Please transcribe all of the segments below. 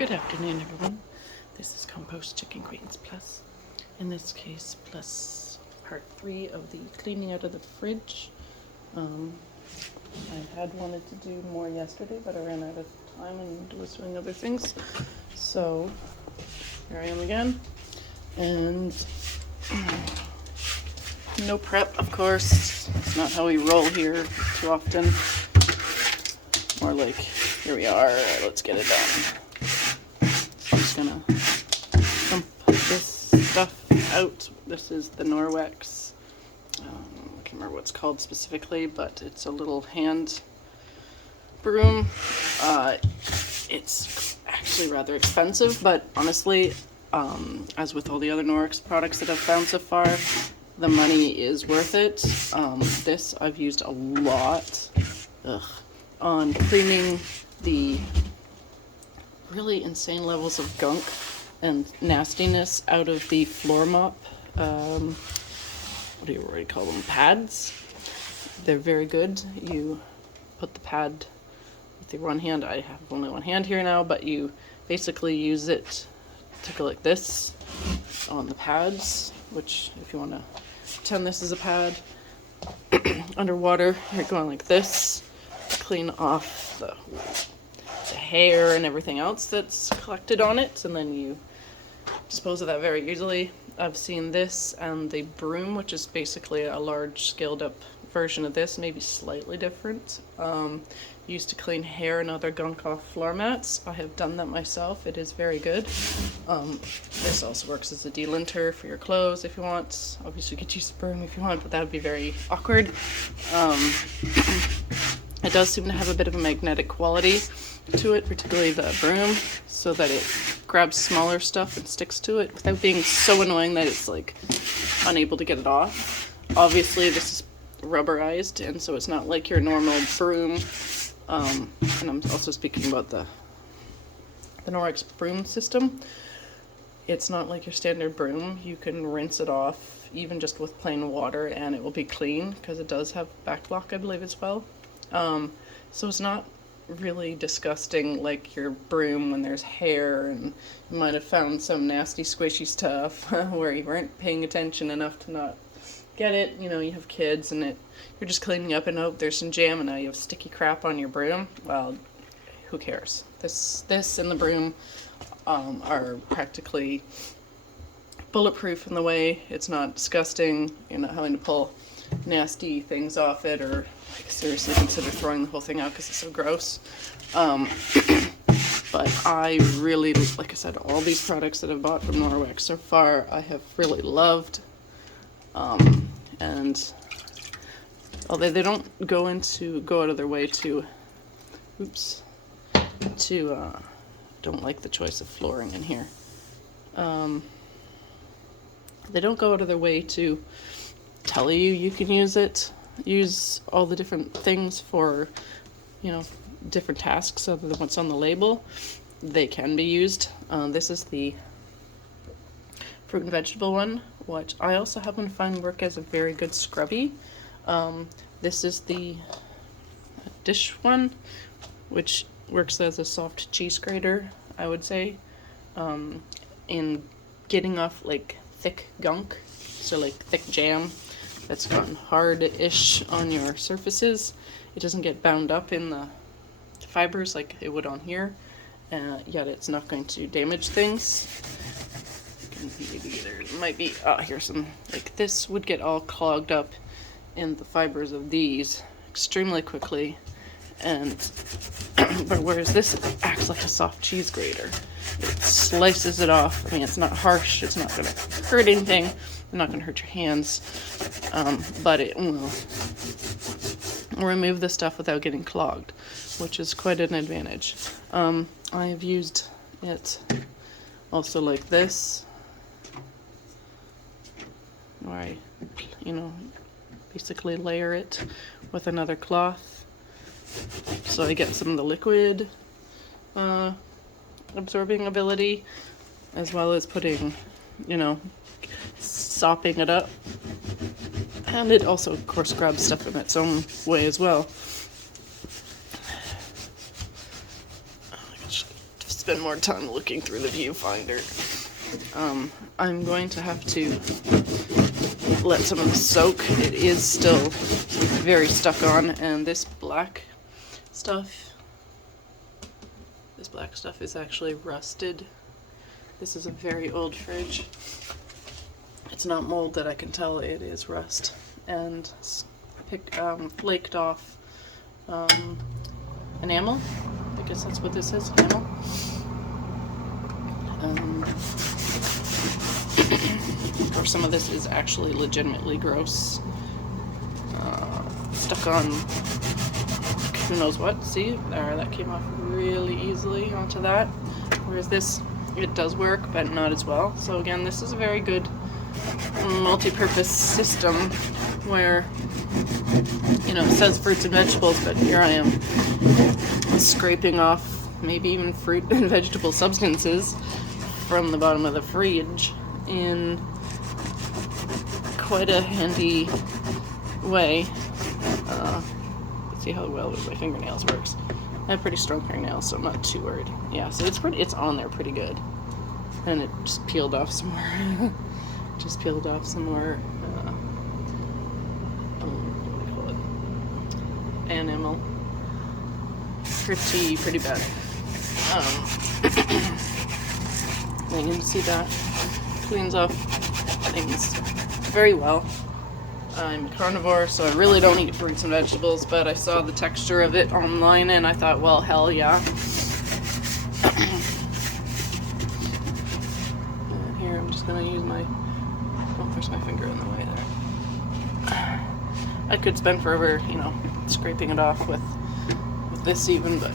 Good afternoon, everyone. This is Compost Chicken Greens Plus. In this case, plus part 3 of the cleaning out of the fridge. I had wanted to do more yesterday, but I ran out of time and was doing other things. So here I am again. And no prep, of course. It's not how we roll here too often. More like, here we are, let's get it done. I'm just gonna dump this stuff out. This is the Norwex. I can't remember what it's called specifically, but it's a little hand broom. It's actually rather expensive, but honestly, as with all the other Norwex products that I've found so far, the money is worth it. This I've used a lot on cleaning the really insane levels of gunk and nastiness out of the floor mop. What do you call them? Pads. They're very good. You put the pad with your one hand. I have only one hand here now, but you basically use it to go like this on the pads, which if you want to pretend this is a pad, underwater, you're going like this, clean off the hair and everything else that's collected on it, and then you dispose of that very easily. I've seen this and the broom, which is basically a large scaled up version of this, maybe slightly different, used to clean hair and other gunk off floor mats. I have done that myself. It is very good. This also works as a delinter for your clothes if you want. Obviously you could use a broom if you want, but that would be very awkward. It does seem to have a bit of a magnetic quality to it, particularly the broom, so that it grabs smaller stuff and sticks to it without being so annoying that it's like unable to get it off. Obviously this is rubberized, and so it's not like your normal broom. And I'm also speaking about the Norwex broom system. It's not like your standard broom. You can rinse it off even just with plain water and it will be clean, because it does have back block, I believe, as well. So it's not really disgusting like your broom when there's hair and you might have found some nasty squishy stuff where you weren't paying attention enough to not get it. You know, you have kids and you're just cleaning up and oh, there's some jam and now you have sticky crap on your broom. Well, who cares? This and the broom are practically bulletproof in the way it's not disgusting. You're not having to pull nasty things off it or seriously consider throwing the whole thing out because it's so gross. But I really, like I said, all these products that I've bought from Norwex so far, I have really loved. And although they don't go out of their way to, don't like the choice of flooring in here. They don't go out of their way to tell you can use all the different things for, different tasks other than what's on the label. They can be used. This is the fruit and vegetable one, which I also happen to find work as a very good scrubby. This is the dish one, which works as a soft cheese grater, I would say, in getting off like thick gunk, so like thick jam that's gotten hard-ish on your surfaces. It doesn't get bound up in the fibers like it would on here, yet it's not going to damage things. Maybe there might be, here's some, like this would get all clogged up in the fibers of these extremely quickly, and whereas this acts like a soft cheese grater. It slices it off. I mean, it's not harsh, it's not going to hurt anything, it's not going to hurt your hands, but it will remove the stuff without getting clogged, which is quite an advantage. I've used it also like this, where I, basically layer it with another cloth, so I get some of the liquid absorbing ability, as well as putting, sopping it up. And it also, of course, grabs stuff in its own way as well. spend more time looking through the viewfinder. I'm going to have to let some of this soak. It is still very stuck on, and this black stuff is actually rusted. This is a very old fridge. It's not mold that I can tell, it is rust. And flaked off enamel. I guess that's what this is, enamel. Of course, some of this is actually legitimately gross. Stuck on who knows what. See, there, that came off really easily onto that. Whereas this, it does work, but not as well. So again, this is a very good multi-purpose system where, you know, it says fruits and vegetables, but here I am scraping off maybe even fruit and vegetable substances from the bottom of the fridge in quite a handy way. Let's see how well my fingernails works. I have pretty strong fingernails, so I'm not too worried. Yeah, so it's on there pretty good. And it just peeled off some more. Just peeled off some more, what do you call it? Enamel. Pretty bad. And you can see that cleans off things very well. I'm a carnivore, so I really don't eat fruits and vegetables, but I saw the texture of it online and I thought, well, hell yeah. And here I'm just gonna use my, don't push my finger in the way there. I could spend forever, you know, scraping it off with this even, but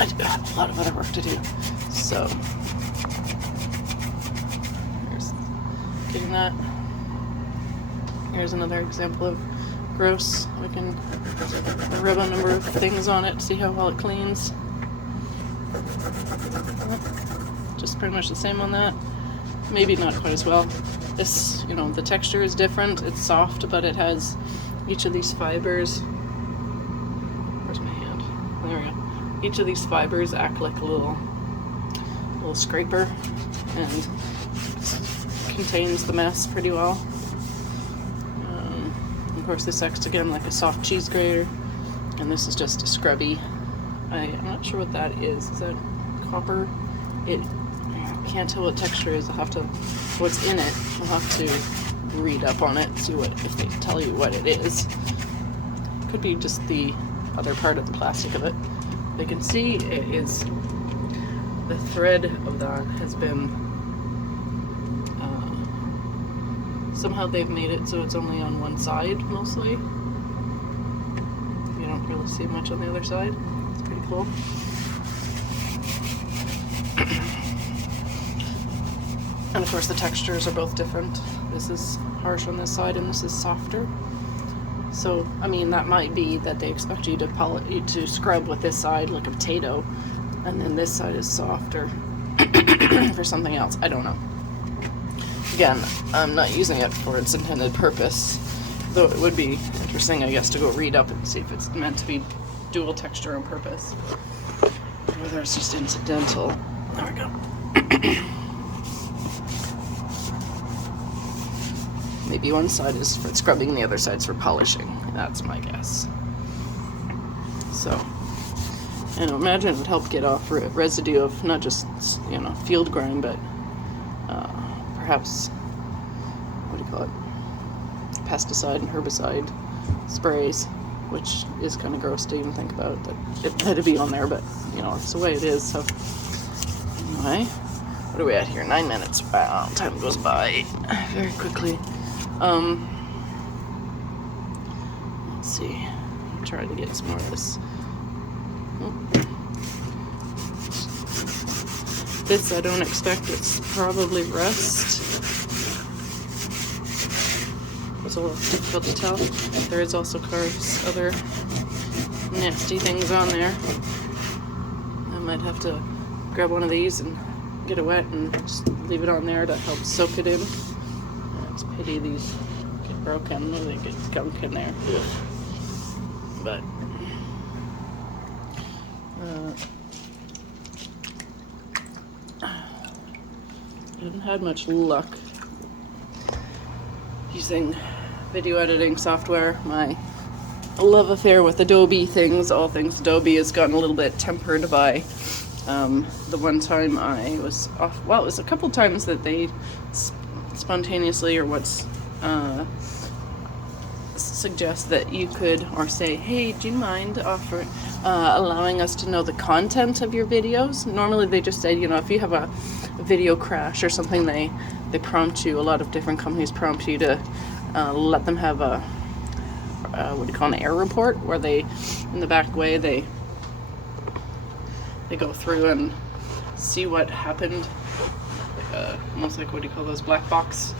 I do have a lot of other work to do. So, here's getting that. Here's another example of gross. We can rub a number of things on it, see how well it cleans. Just pretty much the same on that. Maybe not quite as well. This, you know, the texture is different. It's soft, but it has each of these fibers. Where's my hand? There we go. Each of these fibers act like a little scraper and contains the mess pretty well. Of course, this acts again like a soft cheese grater, and this is just a scrubby. I'm not sure what that is. Is that copper? I can't tell what texture is. I'll have to, what's in it. I'll have to read up on it, see what, if they tell you what it is. Could be just the other part of the plastic of it. You can see it is, the thread of that has been, somehow they've made it so it's only on one side mostly. You don't really see much on the other side. It's pretty cool. And of course the textures are both different. This is harsh on this side and this is softer. So, I mean, that might be that they expect you to scrub with this side like a potato, and then this side is softer for something else. I don't know. Again, I'm not using it for its intended purpose, though it would be interesting, I guess, to go read up and see if it's meant to be dual texture on purpose, or whether it's just incidental. There we go. Maybe one side is for scrubbing, the other side's for polishing. That's my guess. So, and I imagine it would help get off residue of not just, you know, field grime, but perhaps, what do you call it, pesticide and herbicide sprays, which is kind of gross to even think about that it had to be on there, but, you know, it's the way it is. So, anyway, what are we at here? 9 minutes. Wow, time goes by very quickly. Let's see. I'm trying to get some more of this. This I don't expect. It's probably rust. It's a little difficult to tell. There is also, of course, other nasty things on there. I might have to grab one of these and get it wet and just leave it on there to help soak it in. It's a pity these get broken or they get gunk in there. But I haven't had much luck using video editing software. My love affair with Adobe all things Adobe, has gotten a little bit tempered by the one time I was off. Well, it was a couple times that they spontaneously, or suggest that you could, or say, hey, do you mind allowing us to know the content of your videos? Normally they just say, if you have a video crash or something, they prompt you. A lot of different companies prompt you to let them have a an error report, where they, in the back way, they go through and see what happened, almost like, those, black box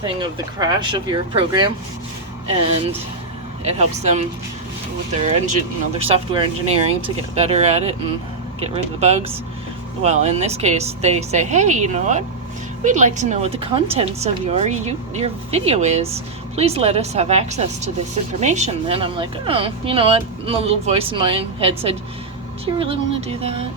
thing of the crash of your program, and it helps them with their their software engineering to get better at it and get rid of the bugs. Well, in this case, they say, hey, you know what? We'd like to know what the contents of your video is. Please let us have access to this information. And I'm like, oh, you know what? And the little voice in my head said, do you really want to do that?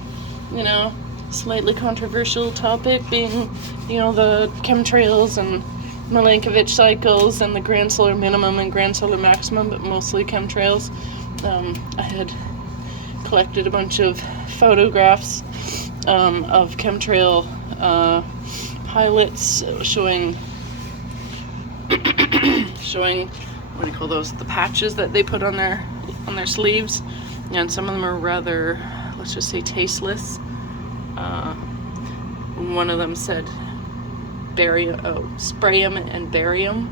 Slightly controversial topic being, the chemtrails and Milankovitch cycles and the grand solar minimum and grand solar maximum, but mostly chemtrails. I had collected a bunch of photographs of chemtrail pilots showing the patches that they put on their sleeves, and some of them are rather, let's just say, tasteless. One of them said spray-em and barium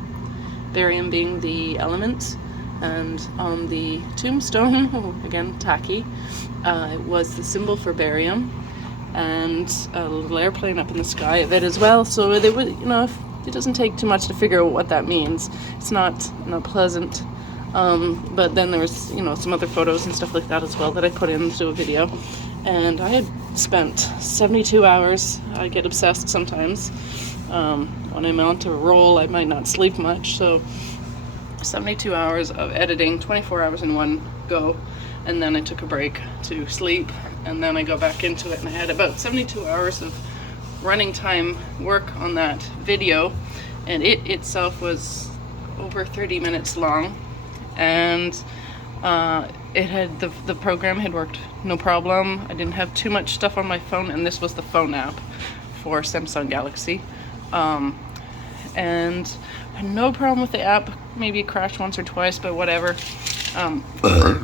being the element, and on the tombstone, again tacky, it was the symbol for barium, and a little airplane up in the sky of it as well. So they would, it doesn't take too much to figure out what that means. It's not pleasant. But then there was, some other photos and stuff like that as well that I put into a video. And I had spent 72 hours. I get obsessed sometimes. When I'm on to a roll, I might not sleep much. So 72 hours of editing, 24 hours in one go. And then I took a break to sleep. And then I go back into it. And I had about 72 hours of running time work on that video, and it itself was over 30 minutes long, and the program had worked no problem. I didn't have too much stuff on my phone, and this was the phone app for Samsung Galaxy, and I had no problem with the app. Maybe it crashed once or twice, but whatever.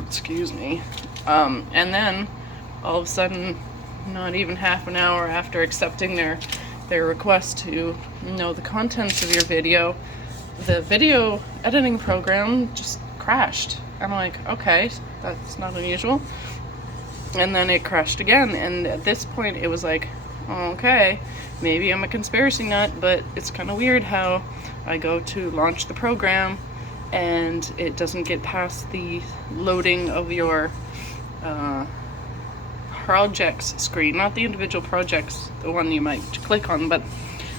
Excuse me. And then all of a sudden, not even half an hour after accepting their request to know the contents of your video, the video editing program just crashed. I'm like, okay, that's not unusual. And then it crashed again, and at this point it was like, okay, maybe I'm a conspiracy nut, but it's kind of weird how I go to launch the program and it doesn't get past the loading of your projects screen, not the individual projects, the one you might click on, but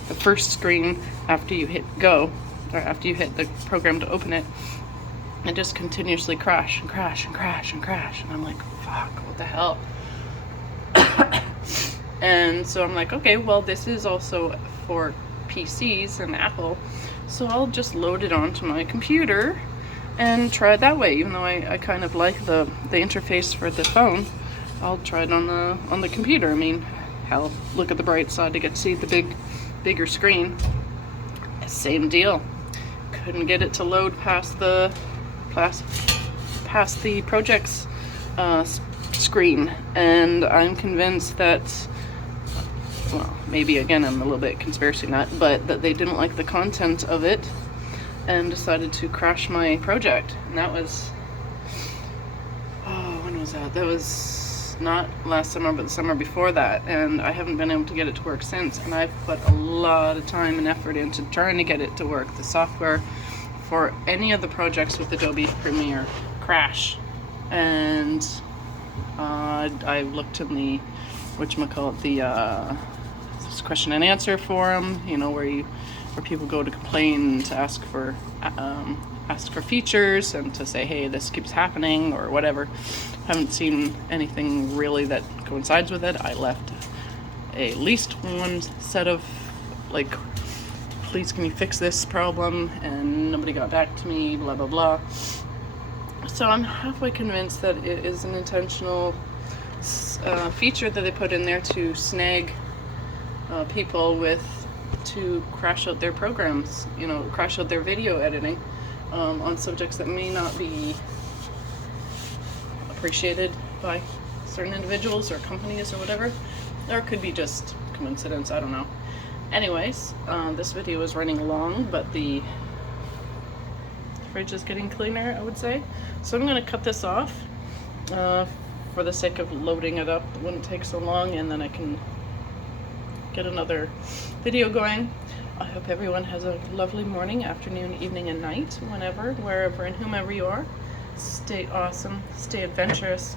the first screen after you hit go, or after you hit the program to open it. It just continuously crash and crash and crash and crash, and I'm like, fuck, what the hell? And so I'm like, okay, well, this is also for PCs and Apple, so I'll just load it onto my computer and try it that way. Even though I kind of like the interface for the phone, I'll try it on the computer. I mean, hell, look at the bright side to get to see the bigger screen. Same deal. Couldn't get it to load past the project's screen, and I'm convinced that, well, maybe again I'm a little bit conspiracy nut, but that they didn't like the content of it and decided to crash my project. And that was, when was that? That was not last summer, but the summer before that, and I haven't been able to get it to work since, and I've put a lot of time and effort into trying to get it to work. The software for any of the projects with Adobe Premiere crash, and I looked in the the question and answer forum, where people go to complain, to ask for features and to say, hey, this keeps happening or whatever. Haven't seen anything really that coincides with it. I left at least one set of like, please can you fix this problem, and nobody got back to me, blah blah blah. So I'm halfway convinced that it is an intentional feature that they put in there to snag people to crash out their programs, crash out their video editing on subjects that may not be appreciated by certain individuals or companies or whatever. Or it could be just coincidence, I don't know. Anyways, this video is running long, but the fridge is getting cleaner, I would say. So I'm going to cut this off for the sake of loading it up. It wouldn't take so long, and then I can get another video going. I hope everyone has a lovely morning, afternoon, evening, and night, whenever, wherever, and whomever you are. Stay awesome, stay adventurous,